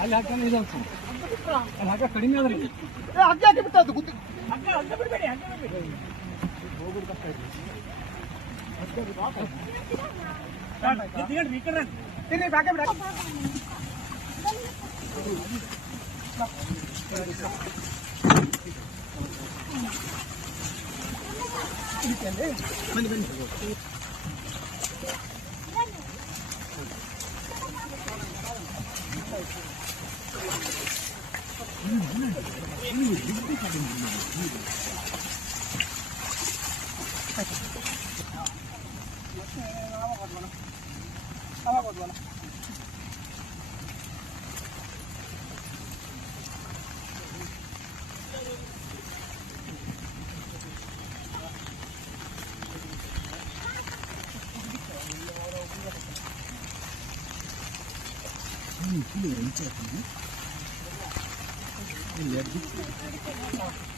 ಅಲ್ಲಿ ಹಾಕ್ತಾನೆ ಇದೆ ಅಲ್ಲಿ ಹಾಕ ಕಡಿಮೆ ಆದ್ರೆ ಹಗ್ಗ ಹಾಕಿ ಬಿಟ್ಟದ್ದು ಗುದ್ದಿ ಹಗ್ಗ ಬಿಡಬೇಡಿ ಹಗ್ಗ ಬಿಡಬೇಡಿ ಹೋಗೋದು ಕಷ್ಟ ಇದೆ ಈ ಕಡೆ ತಿನ್ನಿ ಹಾಕಿ ಬಿಡ ಬನ್ನಿ ಬನ್ನಿ ini